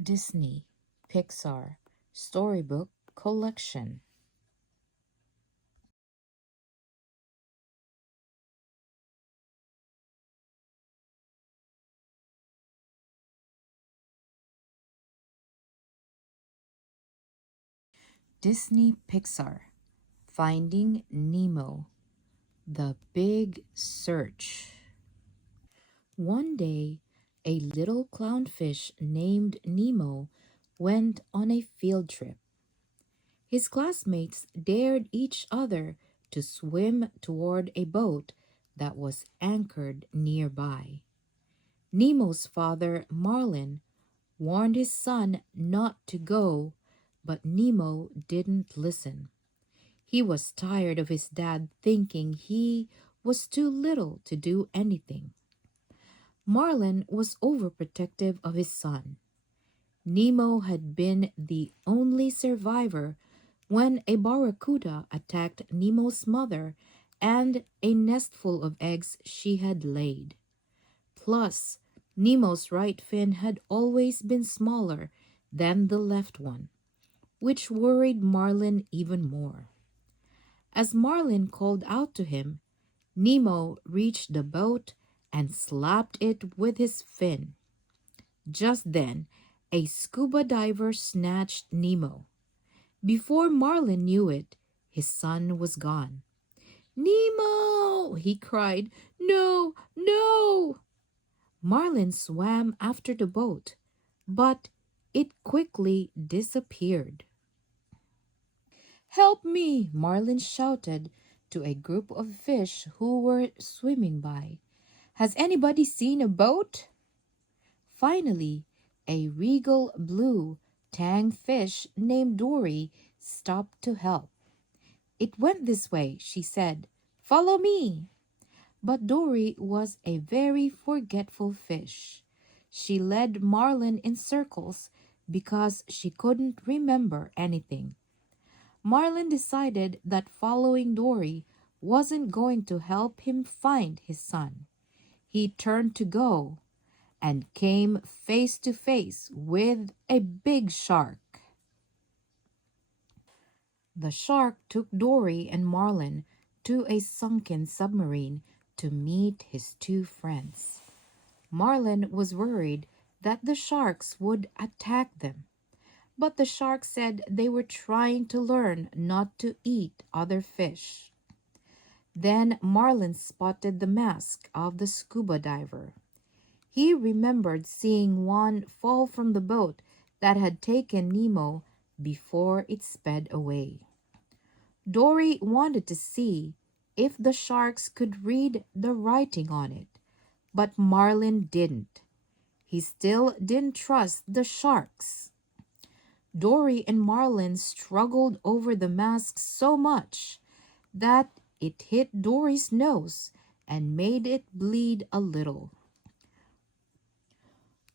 Disney PIXAR Storybook Collection. Disney PIXAR Finding Nemo The Big Search. One day, a little clownfish named Nemo went on a field trip. His classmates dared each other to swim toward a boat that was anchored nearby. Nemo's father, Marlin, warned his son not to go, but Nemo didn't listen. He was tired of his dad thinking he was too little to do anything. Marlin was overprotective of his son. Nemo had been the only survivor when a barracuda attacked Nemo's mother and a nestful of eggs she had laid. Plus, Nemo's right fin had always been smaller than the left one, which worried Marlin even more. As Marlin called out to him, Nemo reached the boat and slapped it with his fin. Just then, a scuba diver snatched Nemo. Before Marlin knew it, his son was gone. "Nemo!" he cried. "No, no!" Marlin swam after the boat, but it quickly disappeared. "Help me!" Marlin shouted to a group of fish who were swimming by. "Has anybody seen a boat?" Finally, a regal blue tang fish named Dory stopped to help. "It went this way," she said. "Follow me." But Dory was a very forgetful fish. She led Marlin in circles because she couldn't remember anything. Marlin decided that following Dory wasn't going to help him find his son. He turned to go and came face to face with a big shark. The shark took Dory and Marlin to a sunken submarine to meet his two friends. Marlin was worried that the sharks would attack them, but the shark said they were trying to learn not to eat other fish. Then Marlin spotted the mask of the scuba diver. He remembered seeing one fall from the boat that had taken Nemo before it sped away. Dory wanted to see if the sharks could read the writing on it, but Marlin didn't. He still didn't trust the sharks. Dory and Marlin struggled over the mask so much that it hit Dory's nose and made it bleed a little.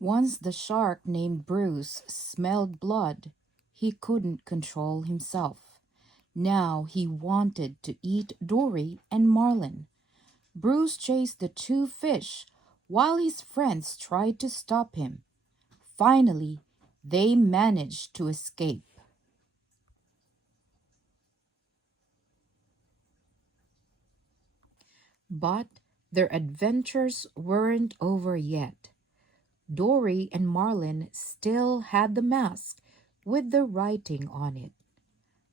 Once the shark named Bruce smelled blood, he couldn't control himself. Now he wanted to eat Dory and Marlin. Bruce chased the two fish while his friends tried to stop him. Finally, they managed to escape. But their adventures weren't over yet. Dory and Marlin still had the mask with the writing on it.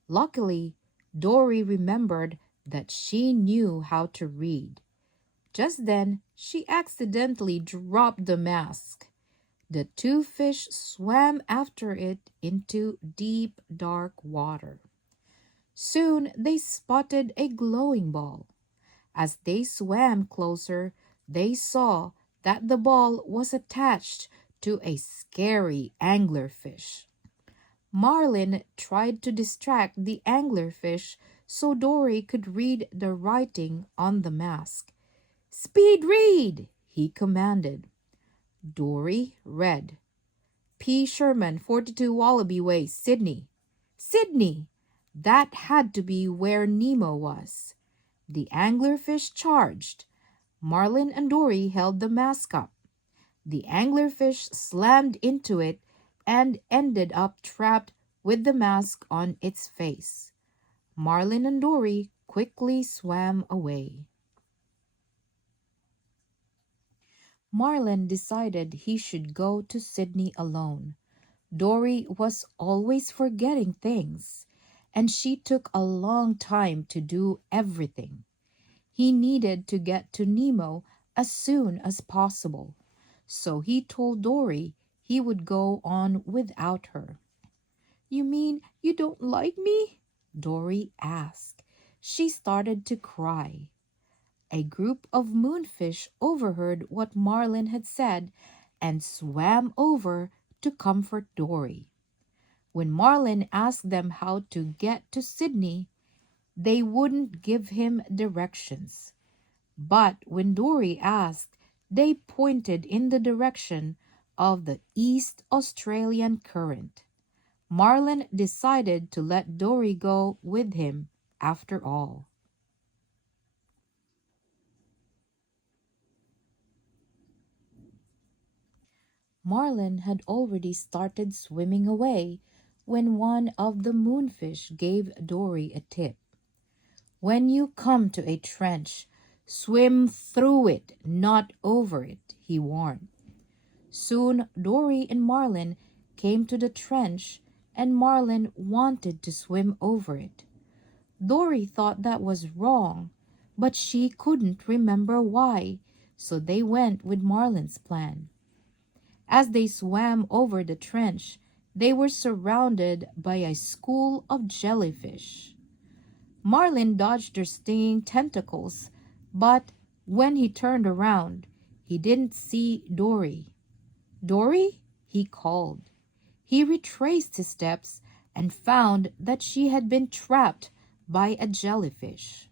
Luckily, Dory remembered that she knew how to read. Just then, she accidentally dropped the mask. The two fish swam after it into deep, dark water. Soon they spotted a glowing ball. As they swam closer, they saw that the ball was attached to a scary anglerfish. Marlin tried to distract the anglerfish so Dory could read the writing on the mask. "Speed read!" he commanded. Dory read, "P. Sherman, 42 Wallaby Way, Sydney." Sydney! That had to be where Nemo was. The anglerfish charged. Marlin and Dory held the mask up. The anglerfish slammed into it and ended up trapped with the mask on its face. Marlin and Dory quickly swam away. Marlin decided he should go to Sydney alone. Dory was always forgetting things, and she took a long time to do everything. He needed to get to Nemo as soon as possible, so he told Dory he would go on without her. You mean you don't like me? Dory asked. She started to cry. A group of moonfish overheard what Marlin had said and swam over to comfort Dory. When Marlin asked them how to get to Sydney, they wouldn't give him directions. But when Dory asked, they pointed in the direction of the East Australian current. Marlin decided to let Dory go with him after all. Marlin had already started swimming away when one of the moonfish gave Dory a tip. When you come to a trench, swim through it, not over it, he warned. Soon Dory and Marlin came to the trench, and Marlin wanted to swim over it. Dory thought that was wrong, but she couldn't remember why, so they went with Marlin's plan. As they swam over the trench, they were surrounded by a school of jellyfish. Marlin dodged their stinging tentacles, but when he turned around, he didn't see Dory. Dory? He called. He retraced his steps and found that she had been trapped by a jellyfish.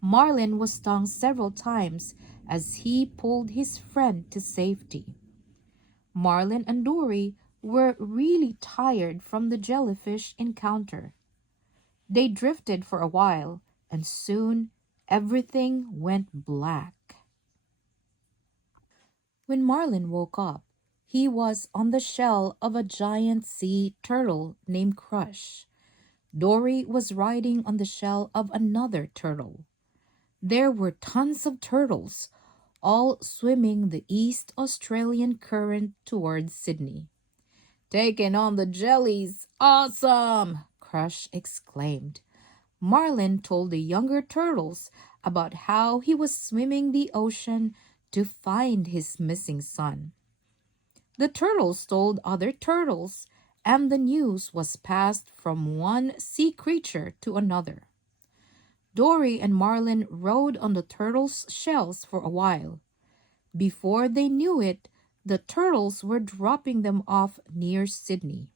Marlin was stung several times as he pulled his friend to safety. Marlin and Dory were really tired from the jellyfish encounter. They drifted for a while, and soon everything went black. When Marlin woke up, he was on the shell of a giant sea turtle named Crush. Dory was riding on the shell of another turtle. There were tons of turtles, all swimming the East Australian current towards Sydney. Taking on the jellies! Awesome! Crush exclaimed. Marlin told the younger turtles about how he was swimming the ocean to find his missing son. The turtles told other turtles, and the news was passed from one sea creature to another. Dory and Marlin rode on the turtles' shells for a while. Before they knew it, the turtles were dropping them off near Sydney.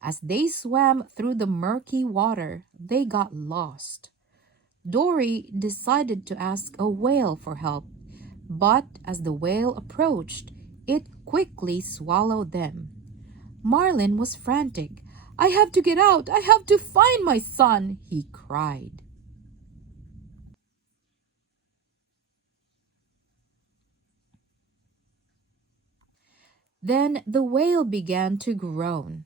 As they swam through the murky water, they got lost. Dory decided to ask a whale for help, but as the whale approached, it quickly swallowed them. Marlin was frantic. I have to get out! I have to find my son! He cried. Then the whale began to groan.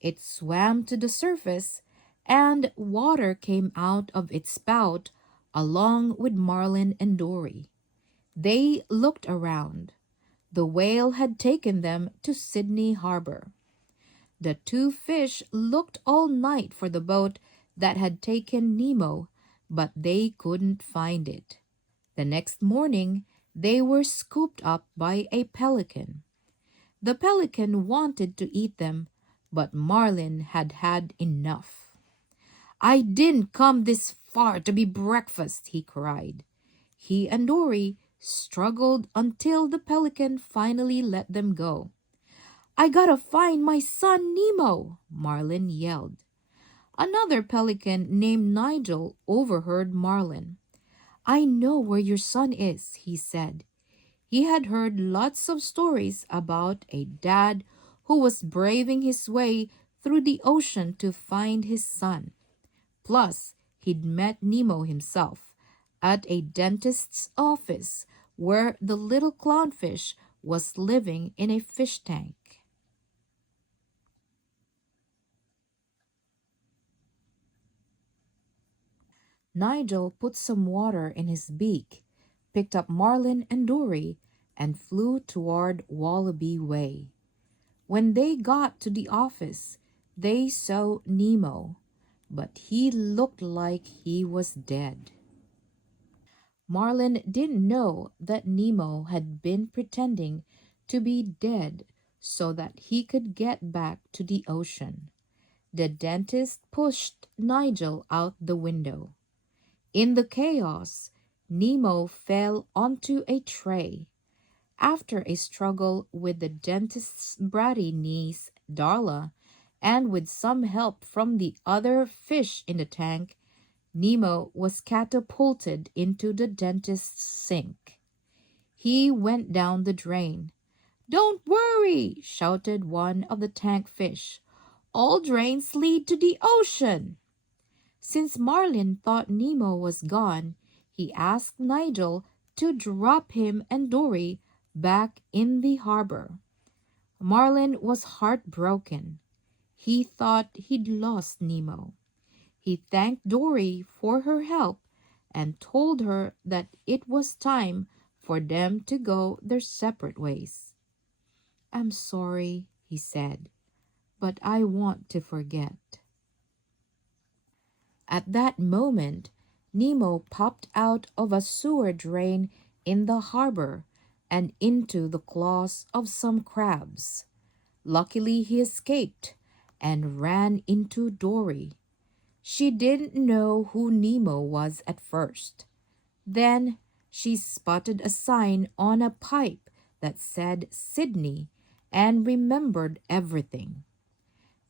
It swam to the surface, and water came out of its spout along with Marlin and Dory. They looked around. The whale had taken them to Sydney Harbor. The two fish looked all night for the boat that had taken Nemo, but they couldn't find it. The next morning, they were scooped up by a pelican. The pelican wanted to eat them, but Marlin had had enough. I didn't come this far to be breakfast, he cried. He and Dory struggled until the pelican finally let them go. I gotta find my son Nemo, Marlin yelled. Another pelican named Nigel overheard Marlin. I know where your son is, he said. He had heard lots of stories about a dad who was braving his way through the ocean to find his son. Plus, he'd met Nemo himself at a dentist's office where the little clownfish was living in a fish tank. Nigel put some water in his beak, picked up Marlin and Dory, and flew toward Wallaby Way. When they got to the office, they saw Nemo, but he looked like he was dead. Marlin didn't know that Nemo had been pretending to be dead so that he could get back to the ocean. The dentist pushed Nigel out the window. In the chaos, Nemo fell onto a tray. After a struggle with the dentist's bratty niece, Darla, and with some help from the other fish in the tank, Nemo was catapulted into the dentist's sink. He went down the drain. "Don't worry," shouted one of the tank fish. "All drains lead to the ocean." Since Marlin thought Nemo was gone, he asked Nigel to drop him and Dory back in the harbor. Marlin was heartbroken. He thought he'd lost Nemo. He thanked Dory for her help and told her that it was time for them to go their separate ways. "I'm sorry," he said, "but I want to forget." At that moment, Nemo popped out of a sewer drain in the harbor and into the claws of some crabs. Luckily, he escaped and ran into Dory. She didn't know who Nemo was at first. Then she spotted a sign on a pipe that said Sydney and remembered everything.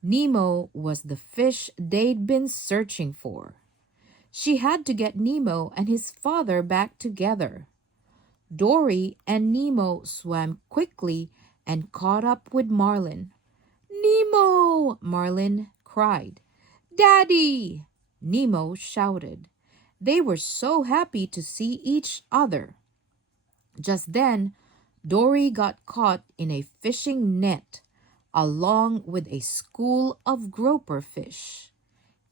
Nemo was the fish they'd been searching for. She had to get Nemo and his father back together. Dory and Nemo swam quickly and caught up with Marlin. "Nemo!" Marlin cried. "Daddy!" Nemo shouted. They were so happy to see each other. Just then, Dory got caught in a fishing net, along with a school of grouper fish.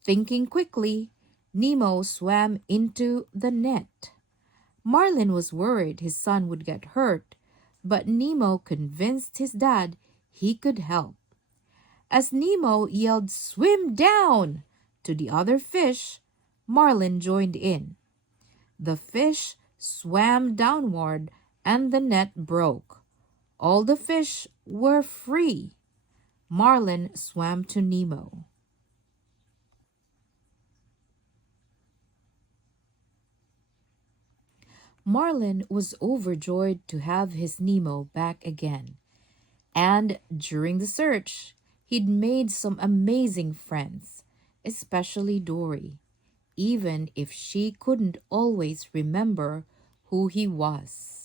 Thinking quickly, Nemo swam into the net. Marlin was worried his son would get hurt, but Nemo convinced his dad he could help. As Nemo yelled "Swim down!" to the other fish, Marlin joined in. The fish swam downward and the net broke. All the fish were free. Marlin swam to Nemo. Marlin was overjoyed to have his Nemo back again. And during the search, he'd made some amazing friends, especially Dory, even if she couldn't always remember who he was.